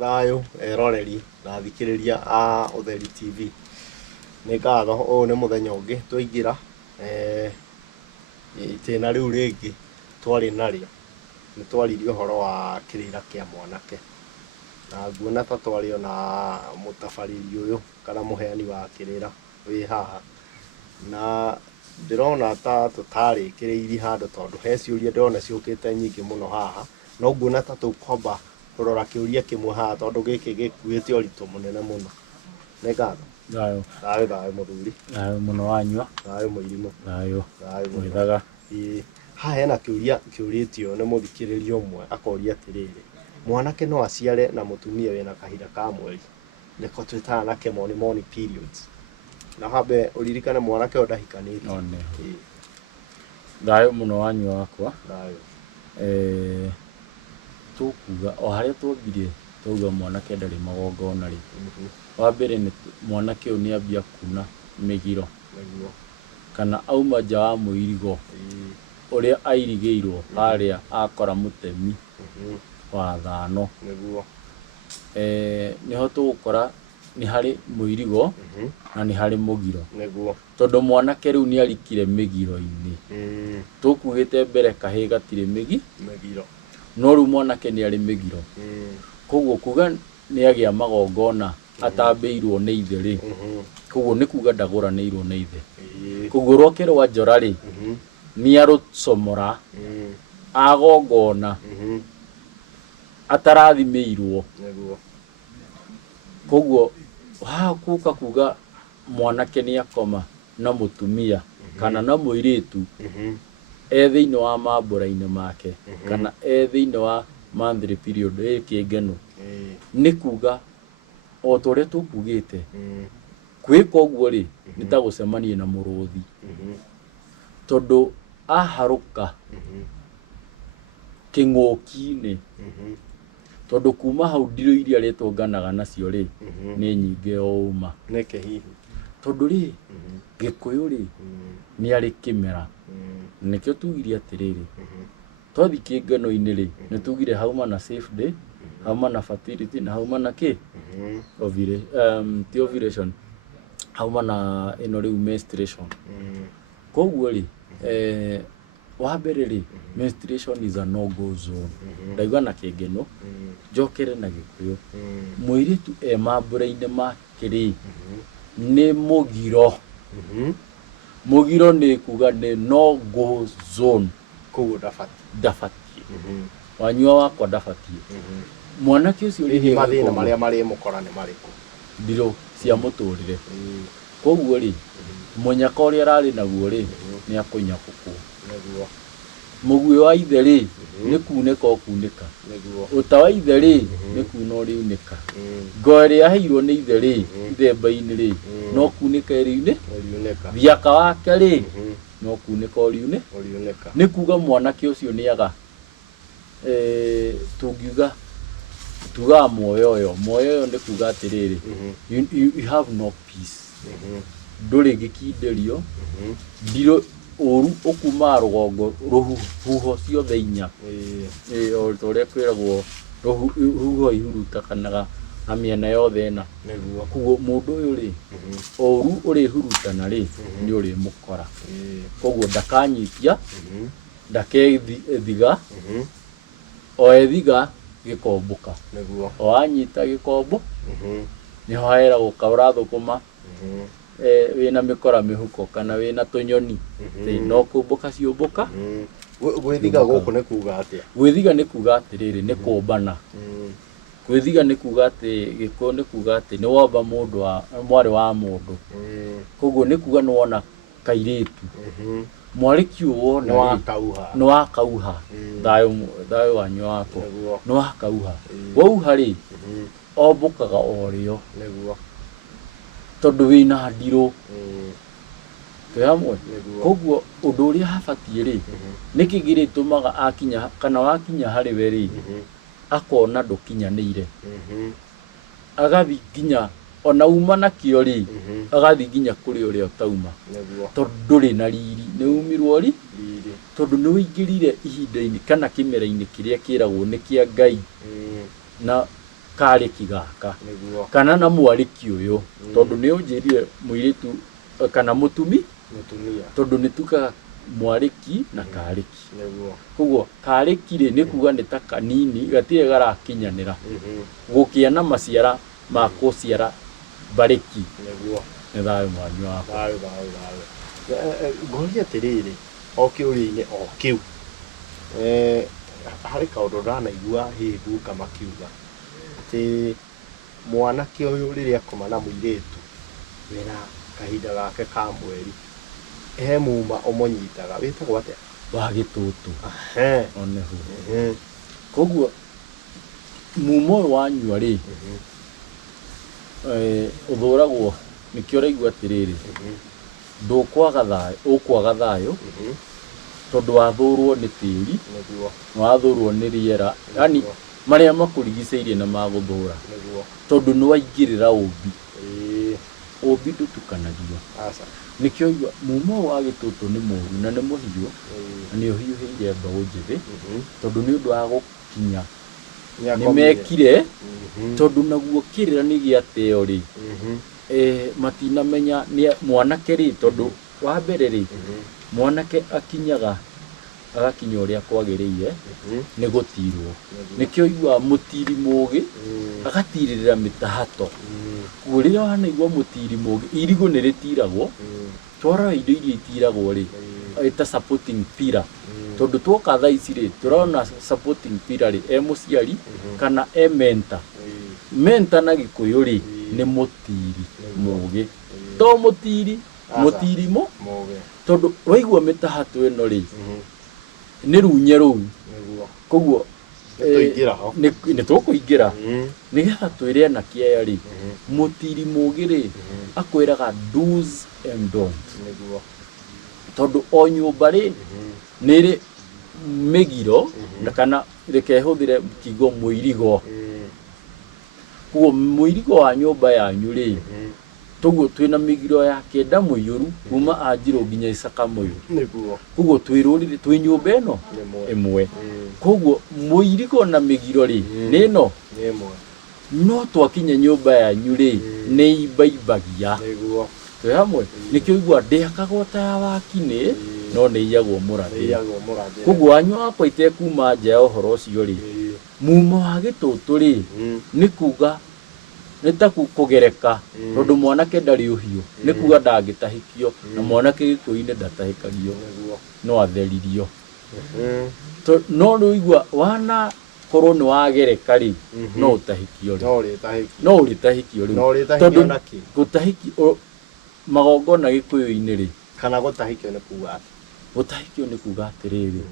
Thayũ eroreri na thikĩrĩria a Ũtheri TV. Nĩ ngatho, ũyũ nĩ mũthenya ũngĩ twaingĩra itĩna rĩu rĩngĩ twarĩ narĩo. Nĩ twaririe ũhoro wa kĩrĩra kĩa mwanake, na nguona ta twarĩ ona mũtabarĩri ũyũ kana mũheani wa kĩrĩra wĩ haha, na ndĩrona ta tũtarĩkĩrĩirie handũ tondũ he ciũria ndĩrona ciũkĩte nyingĩ mũno haha, no nguona ta tũkwamba kũrora kĩũria kĩmwe haha tondũ gĩkĩ gĩkuĩte ũritũ mũnene mũno. Nĩ ngatho. Thayũ. Thayũ thayũ mũthuri. Thayũ mũno wanyua. Thayũ mũirimũ. Thayũ. Thayũ Mwĩthaga. Haha hena kĩũria kĩũrĩtio nĩ mũthikĩrĩria ũmwe akoria atĩrĩrĩ, mwanake no aciare na mũtumia wĩna kahinda ka mweri, nĩko twĩtaga anake moni periods. Na hambe ũririkane mwanake ũyũ ndahikanĩtie. One. Thayũ mũno wanyua wakwa. Thayũ. Tũkuga o harĩa twambire twauga mwanake ndarĩ magongona rĩ. Wa mbere nĩ mwanake ũyũ nĩ ambia kuna mĩgiro kana auma nja wa mũirigo ũrĩa airigĩirwo harĩa akora mũtemi wa thano. Nĩho tũgũkora nĩ harĩ mũirigo na nĩ harĩ mũgiro, tondũ mwanake rĩu nĩ arikire mĩgiro-inĩ. Tũkugĩte mbere kahĩĩ gatirĩ mĩgiro, no rĩu mwanake nĩ arĩ mĩgiro. Koguo kuga nĩ agĩa magongona atambĩirwo nĩ ithe rĩ, koguo nĩ kuga ndagũranĩirwo nĩ ithe. Koguo rwake rwa njora rĩ, nĩ arũcomora agongona atarathimĩirwo. Koguo haha kuka kuga mwanake nĩ akoma na mũtumia kana na mũirĩtu thĩinĩ wa mambũra-inĩ make kana thĩinĩ wa monthly period kĩngeno, nĩ kuga o ta ũrĩa tũkugĩte gwĩka ũguo rĩ nĩ ta gũcemania na mũrũthi, tondũ aharũka kĩng'ũki-inĩ, tondũ kuma hau ndirũ iria rĩtũnganaga nacio rĩ nĩ nyingĩ o uma. Nĩkĩ hihi? Tondũ rĩ Gĩkũyũ rĩ nĩ arĩ kĩmera, nĩkĩo tugire atĩrĩrĩ, twathi kĩngano-inĩ rĩ nĩ tugire hauma na safe day, hauma na fertility na hauma na kĩ ti ovulation, hauma na ĩno rĩu menstruation. Koguo rĩ wa mbere rĩ menstruation is a no go zone. Ndauga na kĩngeno njokere na Gĩkũyũ, mũirĩtu mambũra-inĩ make rĩ nĩ mũgiro. Mũgiro nĩ kuga nĩ no go zone, koguo ndabatiĩ. Wanyua wakwa ndabatiĩ. Mwanake ũcio rĩ mathĩna marĩa marĩmũkora nĩ marĩkũ? Ndirũ cia mũtũrĩre. Koguo rĩ mũnyaka ũrĩa ararĩ naguo rĩ nĩ akũnyakũkwo. Mũguĩ wa ithe rĩ nĩ kunĩka ũkunĩka, ũta wa ithe rĩ nĩ kuna ũrĩunĩka, ngo ĩrĩa aheirwo nĩ ithe rĩ ithemba-inĩ rĩ no kunĩka ĩrĩunĩ, thiaka wake rĩ no kunĩka ũriunĩka. Nĩ kuga mwanake ũcio nĩ aga tugaga muoyo ũyũ nĩ kuga atĩrĩrĩ, you have no peace. Ndũrĩ gĩkindĩrio, ndirũ ũru ũkumaga rũgongo rũhuho ciothe inya, o ta ũrĩa kwĩragwo rũhuho ihurutanaga na mĩena yothe ĩna. Koguo mũndũ ũyũ rĩ ũru ũrĩhurutana rĩ nĩ ũrĩmũkora. Koguo ndakanyitia, ndakethiga, o ethiga gĩkombũka, o anyita gĩkombo nĩho heragwo kaũra thũkũma wĩna mĩkora mĩhuko kana wĩna tũnyoni no kũmbũka ciũmbũka. Gwĩthiga gũkũ nĩ kuga atĩa? Gwĩthiga nĩ kuga atĩrĩrĩ nĩ kũmbana. Gwĩthiga nĩ kuga atĩ Gĩkũyũ nĩ kuga atĩ nĩ womba mwarĩ wa mũndũ. Koguo nĩ kuga nĩ wona kairĩtu, mwarĩki ũyũ wona nĩ wakauha. Thayũ wanyua wako, nĩ wakauha. Wauha rĩ ombũkaga o rĩo tondũ wĩna ndirũ. Twĩ hamwe? Koguo ũndũ ũrĩa habatiĩ rĩ nĩkĩ gĩrĩtũmaga akinya kana wakinya harĩ we rĩ akona ndũkinyanĩire, agathi nginya ona uma nakĩo rĩ agathi nginya kũrĩ ũrĩa ũtauma, tondũ ndũrĩ na riri. Nĩ umirwo riri tondũ nĩ ũingĩrire ihinda-inĩ kana kĩmera-inĩ kĩrĩa kĩragwo nĩ kĩa Ngai, na kariki gaka niguo kana na mwariki uyu tondu ni unjirire muiritu kana mutumia tondu ni tukaga mwariki na kariki niguo koguo kariki ri ni kuga ni ta kanini gatire garakinyanira gukia na maciara ma kuciara bariki niguo ni thayo mwanyu wa thayo ngoria atiriri o kiuria-ini o kiu hari kaundu ndanaigua hihi guka makiuga ati mwanake uyu riria akoma na muiritu wina kahinda gake ka mweri he muma umunyitaga witagwo atia wa gitutu onehu koguo muma uyu wanyua ri uthuragwo nikio raigua atiriri ukwaga thayo tondu wathurwo ni tiri wathurwo ni riera yani maria makurigiceirie na maguthura tondu ni waingirira umbi ndutukanagio nikio igua muma wa gitutu ni muru na ni muhiu na ni uhiuhiire mbau njithi tondu ni undu wa gukinya ni mekire tondu naguo kirira ni giateo ri matinamenya ni mwanake ri tondu wa mbere ri mwanake akinyaga agakinya uria kwagiriire ni gutirwo nikio igua mutiri mugi agatirira mitahato kuria wanaigua mutiri mugi irigo ni ritiragwo twara indo iria itiragwo ri eta supporting pillar tondu twoka tha ici ri turona supporting pillar ri muciari kana mentor na gikuyu ri ni mutiri mugi to mutiri mugi tondu waigua mitahato ino ri ni runye ruu koguo ni tukuingira nigetha twire na kiaya ri mutiri mugi ri akwiraga do's and don'ts tondu o nyumba ri niri migiro kana reke huthire kigo muirigo kuo muirigo wa nyumba yanyu ri tuguo twina migiro ya kenda muiyuru kuma anjiro nginya icaka muiru niguo kuguo twirurire twi nyumba ino imwe kuguo muirigo na migiro ri ni no no twakinya nyumba yanyu ri ni ibaibagia niguo twi hamwe nikio igua ndiakagwo ta ya wakini no ni iyagwo murathi kuguo anyu akwa ite kuma nja ya uhoro ucio ri muma wa gitutu ri ni kuga ni ta kugereka tondu mwanake ndari uhiu ni kuga ndangitahikio na mwanake gikuyu-ini ndatahikagio no atheririo no ruigua wana korwo ni wagereka ri no utahikio ri no uritahikio ri tondu gutahikio magongona gikuyu-ini ri kana gutahikio ni kuga atiriri